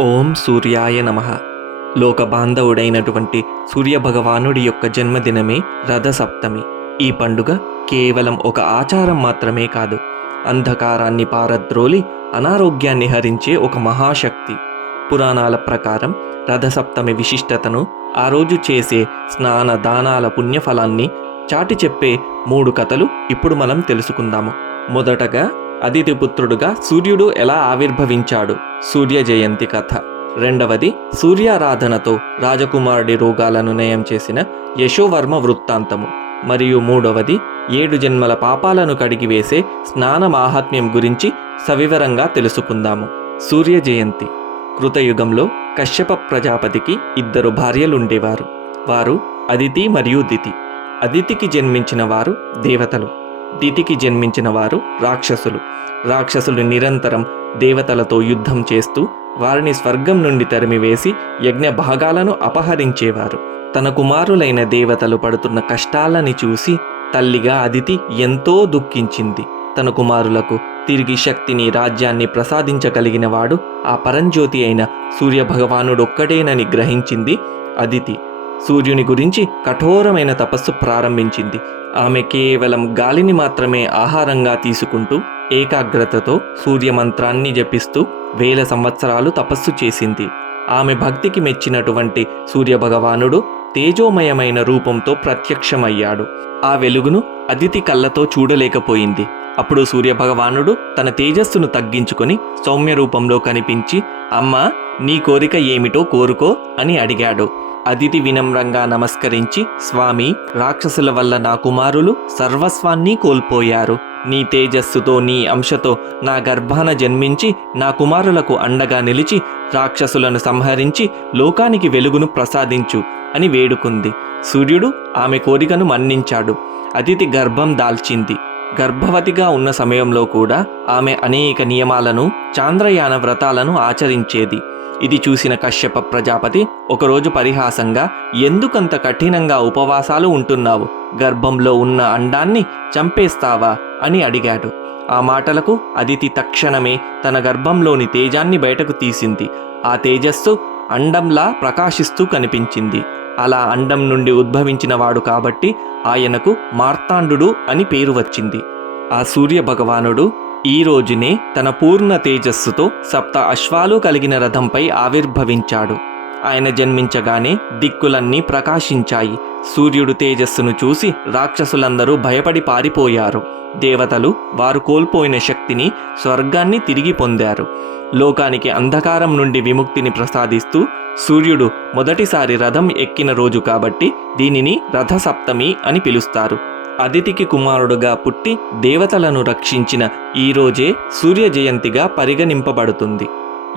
ఓం సూర్యాయ నమ. లోక బాంధవుడైనటువంటి సూర్యభగవానుడి యొక్క జన్మదినమే రథసప్తమి. ఈ పండుగ కేవలం ఒక ఆచారం మాత్రమే కాదు అంధకారాన్ని పారద్రోలి అనారోగ్యాన్ని హరించే ఒక మహాశక్తి. పురాణాల ప్రకారం రథసప్తమి విశిష్టతను ఆ రోజు చేసే స్నాన దానాల పుణ్యఫలాన్ని చాటి చెప్పే మూడు కథలు ఇప్పుడు మనం తెలుసుకుందాము. మొదటగా అదితి పుత్రుడుగా సూర్యుడు ఎలా ఆవిర్భవించాడు? సూర్య జయంతి కథ. రెండవది సూర్యారాధనతో రాజకుమారుడి రోగాలను నయం చేసిన యశోవర్మ వృత్తాంతము. మరియు మూడవది ఏడు జన్మల పాపాలను కడిగివేసే స్నాన మాహాత్మ్యం గురించి సవివరంగా తెలుసుకుందాము. సూర్య జయంతి. కృతయుగంలో కశ్యప ప్రజాపతికి ఇద్దరు భార్యలుండేవారు. వారు అదితి మరియు దితి. అదితికి జన్మించిన వారు దేవతలు. దితికి జన్మించిన వారు రాక్షసులు. రాక్షసులు నిరంతరం దేవతలతో యుద్ధం చేస్తూ వారిని స్వర్గం నుండి తరిమివేసి యజ్ఞ భాగాలను అపహరించేవారు. తన కుమారులైన దేవతలు పడుతున్న కష్టాలని చూసి తల్లిగా అదితి ఎంతో దుఃఖించింది. తన కుమారులకు తిరిగి శక్తిని రాజ్యాన్ని ప్రసాదించగలిగిన వాడు ఆ పరంజ్యోతి అయిన సూర్యభగవానుడొక్కడేనని గ్రహించింది అదితి. సూర్యుని గురించి కఠోరమైన తపస్సు ప్రారంభించింది. ఆమె కేవలం గాలిని మాత్రమే ఆహారంగా తీసుకుంటూ ఏకాగ్రతతో సూర్యమంత్రాన్ని జపిస్తూ వేల సంవత్సరాలు తపస్సు చేసింది. ఆమె భక్తికి మెచ్చినటువంటి సూర్యభగవానుడు తేజోమయమైన రూపంతో ప్రత్యక్షమయ్యాడు. ఆ వెలుగును అదితి కళ్ళతో చూడలేకపోయింది. అప్పుడు సూర్యభగవానుడు తన తేజస్సును తగ్గించుకొని సౌమ్య రూపంలో కనిపించి అమ్మా నీ కోరిక ఏమిటో కోరుకో అని అడిగాడు. అతిథి వినమ్రంగా నమస్కరించి స్వామి రాక్షసుల వల్ల నా కుమారులు సర్వస్వాన్ని కోల్పోయారు. నీ తేజస్సుతో నీ అంశతో నా గర్భాన జన్మించి నా కుమారులకు అండగా నిలిచి రాక్షసులను సంహరించి లోకానికి వెలుగును ప్రసాదించు అని వేడుకుంది. సూర్యుడు ఆమె కోరికను మన్నించాడు. అతిథి గర్భం దాల్చింది. గర్భవతిగా ఉన్న సమయంలో కూడా ఆమె అనేక నియమాలను చాంద్రయాన వ్రతాలను ఆచరించేది. ఇది చూసిన కశ్యప ప్రజాపతి ఒకరోజు పరిహాసంగా ఎందుకంత కఠినంగా ఉపవాసాలు ఉంటున్నావు? గర్భంలో ఉన్న అండాన్ని చంపేస్తావా? అని అడిగాడు. ఆ మాటలకు అదితి తక్షణమే తన గర్భంలోని తేజాన్ని బయటకు తీసింది. ఆ తేజస్సు అండంలా ప్రకాశిస్తూ కనిపించింది. అలా అండం నుండి ఉద్భవించిన వాడు కాబట్టి ఆయనకు మార్తాండు అని పేరు వచ్చింది. ఆ సూర్య భగవానుడు ఈ రోజునే తన పూర్ణ తేజస్సుతో సప్త అశ్వాలు కలిగిన రథంపై ఆవిర్భవించాడు. ఆయన జన్మించగానే దిక్కులన్నీ ప్రకాశించాయి. సూర్యుడు తేజస్సును చూసి రాక్షసులందరూ భయపడి పారిపోయారు. దేవతలు వారు కోల్పోయిన శక్తిని స్వర్గాన్ని తిరిగి పొందారు. లోకానికి అంధకారం నుండి విముక్తిని ప్రసాదిస్తూ సూర్యుడు మొదటిసారి రథం ఎక్కిన రోజు కాబట్టి దీనిని రథసప్తమి అని పిలుస్తారు. అదితికి కుమారుడుగా పుట్టి దేవతలను రక్షించిన ఈ రోజే సూర్య జయంతిగా పరిగణింపబడుతుంది.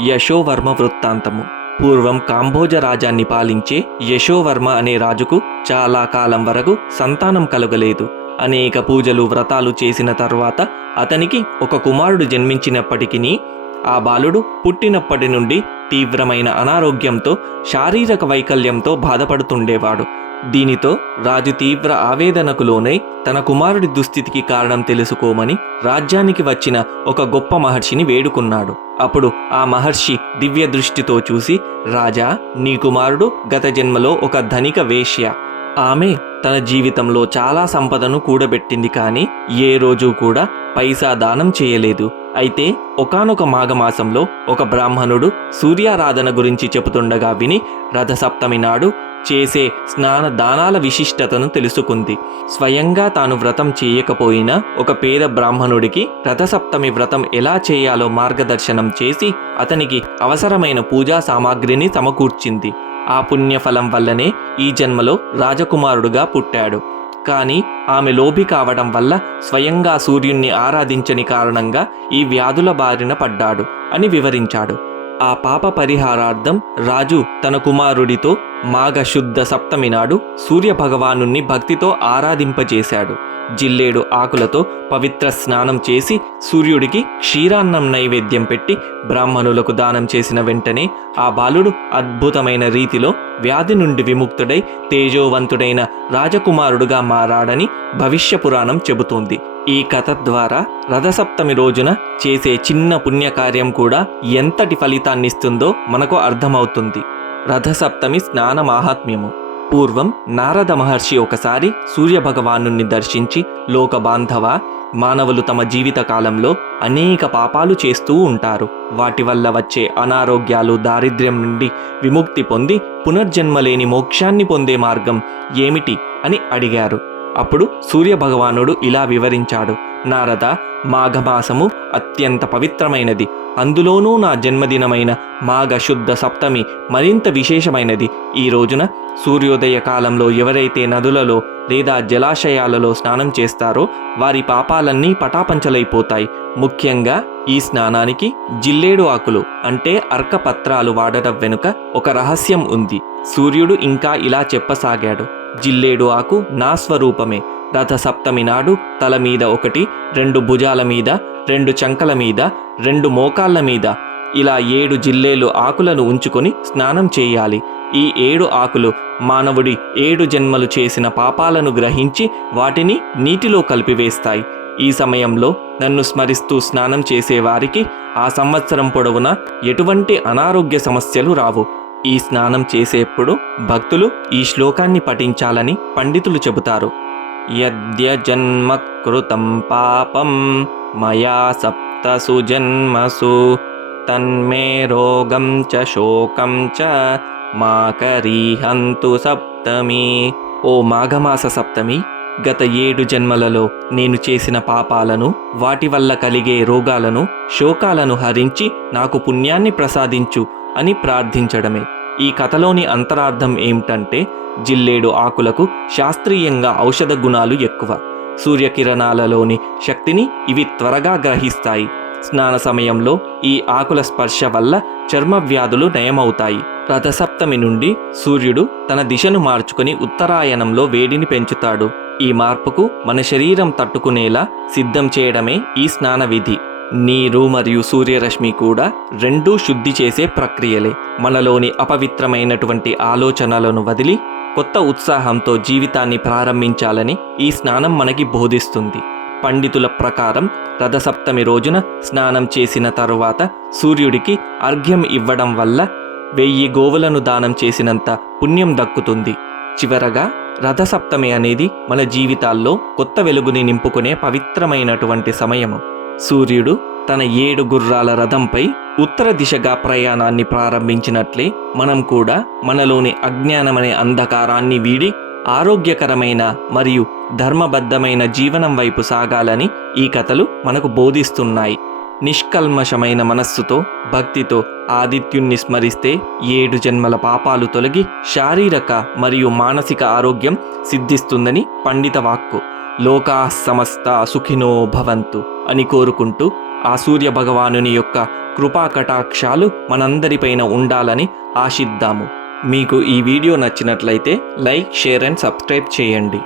యశోవర్మ వృత్తాంతము. పూర్వం కాంబోజ రాజాన్ని పాలించే యశోవర్మ అనే రాజుకు చాలా కాలం వరకు సంతానం కలుగలేదు. అనేక పూజలు వ్రతాలు చేసిన తర్వాత అతనికి ఒక కుమారుడు జన్మించినప్పటికీ ఆ బాలుడు పుట్టినప్పటి నుండి తీవ్రమైన అనారోగ్యంతో శారీరక వైకల్యంతో బాధపడుతుండేవాడు. దీనితో రాజు తీవ్ర ఆవేదనకు లోనై తన కుమారుడి దుస్థితికి కారణం తెలుసుకోమని రాజ్యానికి వచ్చిన ఒక గొప్ప మహర్షిని వేడుకున్నాడు. అప్పుడు ఆ మహర్షి దివ్య దృష్టితో చూసి రాజా నీ కుమారుడు గత జన్మలో ఒక ధనిక వేశ్య. ఆమె తన జీవితంలో చాలా సంపదను కూడబెట్టింది కానీ ఏ రోజు కూడా పైసా దానం చేయలేదు. అయితే ఒకనొక మాఘమాసంలో ఒక బ్రాహ్మణుడు సూర్యారాధన గురించి చెబుతుండగా విని రథసప్తమి నాడు చేసే స్నాన దానాల విశిష్టతను తెలుసుకుంది. స్వయంగా తాను వ్రతం చేయకపోయినా ఒక పేద బ్రాహ్మణుడికి రథసప్తమి వ్రతం ఎలా చేయాలో మార్గదర్శనం చేసి అతనికి అవసరమైన పూజా సామాగ్రిని సమకూర్చింది. ఆ పుణ్యఫలం వల్లనే ఈ జన్మలో రాజకుమారుడుగా పుట్టాడు. కానీ ఆమె లోభి కావడం వల్ల స్వయంగా సూర్యుణ్ణి ఆరాధించని కారణంగా ఈ వ్యాధుల బారిన పడ్డాడు అని వివరించాడు. ఆ పాప పరిహారార్థం రాజు తన కుమారుడితో మాఘ శుద్ధ సప్తమి నాడు సూర్య భగవానుణ్ణి భక్తితో ఆరాధింపజేశాడు. జిల్లేడు ఆకులతో పవిత్ర స్నానం చేసి సూర్యుడికి క్షీరాన్నం నైవేద్యం పెట్టి బ్రాహ్మణులకు దానం చేసిన వెంటనే ఆ బాలుడు అద్భుతమైన రీతిలో వ్యాధి నుండి విముక్తుడై తేజోవంతుడైన రాజకుమారుడుగా మారాడని భవిష్య పురాణం చెబుతోంది. ఈ కథ ద్వారా రథసప్తమి రోజున చేసే చిన్న పుణ్యకార్యం కూడా ఎంతటి ఫలితాన్నిస్తుందో మనకు అర్థమవుతుంది. రథసప్తమి స్నాన మాహాత్మ్యము పూర్వం నారద మహర్షి ఒకసారి సూర్యభగవాను దర్శించి లోక బాంధవ మానవులు తమ జీవితకాలంలో అనేక పాపాలు చేస్తూ ఉంటారు. వాటి వల్ల వచ్చే అనారోగ్యాలు దారిద్ర్యం నుండి విముక్తి పొంది పునర్జన్మలేని మోక్షాన్ని పొందే మార్గం ఏమిటి అని అడిగారు. అప్పుడు సూర్యభగవానుడు ఇలా వివరించాడు నారద మాఘమాసము అత్యంత పవిత్రమైనది. అందులోనూ నా జన్మదినమైన మాఘ శుద్ధ సప్తమి మరింత విశేషమైనది. ఈ రోజున సూర్యోదయ కాలంలో ఎవరైతే నదులలో లేదా జలాశయాలలో స్నానం చేస్తారో వారి పాపాలన్నీ పటాపంచలైపోతాయి. ముఖ్యంగా ఈ స్నానానికి జిల్లేడు ఆకులు అంటే అర్కపత్రాలు వాడటం వెనుక ఒక రహస్యం ఉంది. సూర్యుడు ఇంకా ఇలా చెప్పసాగాడు జిల్లేడు ఆకు నా స్వరూపమే. రథ సప్తమి నాడు తల మీద ఒకటి రెండు భుజాల మీద రెండు చంకల మీద రెండు మోకాళ్ళ మీద. ఇలా ఏడు జిల్లేలు ఆకులను ఉంచుకొని స్నానం చేయాలి. ఈ ఏడు ఆకులు మానవుడి ఏడు జన్మలు చేసిన పాపాలను గ్రహించి వాటిని నీటిలో కలిపివేస్తాయి. ఈ సమయంలో నన్ను స్మరిస్తూ స్నానం చేసేవారికి ఆ సంవత్సరం పొడవునా ఎటువంటి అనారోగ్య సమస్యలు రావు. ఈ స్నానం చేసేప్పుడు భక్తులు ఈ శ్లోకాన్ని పఠించాలని పండితులు చెబుతారు. యద్య జన్మ కృతం పాపం మయా సప్తసు జన్మసు తన్మే రోగం చ శోకం చ మాకరీహంతు సప్తమి. ఓ మాఘమాస సప్తమి గత ఏడు జన్మలలో నేను చేసిన పాపాలను వాటి వల్ల కలిగే రోగాలను శోకాలను హరించి నాకు పుణ్యాన్ని ప్రసాదించు అని ప్రార్థించడమే. ఈ కథలోని అంతరార్థం ఏమిటంటే జిల్లేడు ఆకులకు శాస్త్రీయంగా ఔషధ గుణాలు ఎక్కువ. సూర్యకిరణాలలోని శక్తిని ఇవి త్వరగా గ్రహిస్తాయి. స్నాన సమయంలో ఈ ఆకుల స్పర్శ వల్ల చర్మ వ్యాధులు నయమవుతాయి. రథసప్తమి నుండి సూర్యుడు తన దిశను మార్చుకుని ఉత్తరాయణంలో వేడిని పెంచుతాడు. ఈ మార్పుకు మన శరీరం తట్టుకునేలా సిద్ధం చేయడమే ఈ స్నాన విధి నీరు మరియు సూర్యరశ్మి కూడా రెండూ శుద్ధి చేసే ప్రక్రియలే. మనలోని అపవిత్రమైనటువంటి ఆలోచనలను వదిలి కొత్త ఉత్సాహంతో జీవితాన్ని ప్రారంభించాలని ఈ స్నానం మనకి బోధిస్తుంది. పండితుల ప్రకారం రథసప్తమి రోజున స్నానం చేసిన తరువాత సూర్యుడికి అర్ఘ్యం ఇవ్వడం వల్ల వెయ్యి గోవులను దానం చేసినంత పుణ్యం దక్కుతుంది. చివరగా రథసప్తమి అనేది మన జీవితాల్లో కొత్త వెలుగుని నింపుకునే పవిత్రమైనటువంటి సమయము. సూర్యుడు తన ఏడు గుర్రాల రథంపై ఉత్తర దిశగా ప్రయాణాన్ని ప్రారంభించినట్లే మనం కూడా మనలోని అజ్ఞానమనే అంధకారాన్ని వీడి ఆరోగ్యకరమైన మరియు ధర్మబద్ధమైన జీవనం వైపు సాగాలని ఈ కథలు మనకు బోధిస్తున్నాయి. నిష్కల్మషమైన మనస్సుతో భక్తితో ఆదిత్యుణ్ణి స్మరిస్తే ఏడు జన్మల పాపాలు తొలగి శారీరక మరియు మానసిక ఆరోగ్యం సిద్ధిస్తుందని పండిత వాక్కు. లోకా సమస్త సుఖినో భవంతు. అని కోరుకుంటూ ఆ సూర్య భగవానుని యొక్క కృపా కటాక్షాలు మనందరిపైన ఉండాలని ఆశిద్దాము. మీకు ఈ వీడియో నచ్చినట్లయితే లైక్ షేర్ అండ్ సబ్స్క్రైబ్ చేయండి.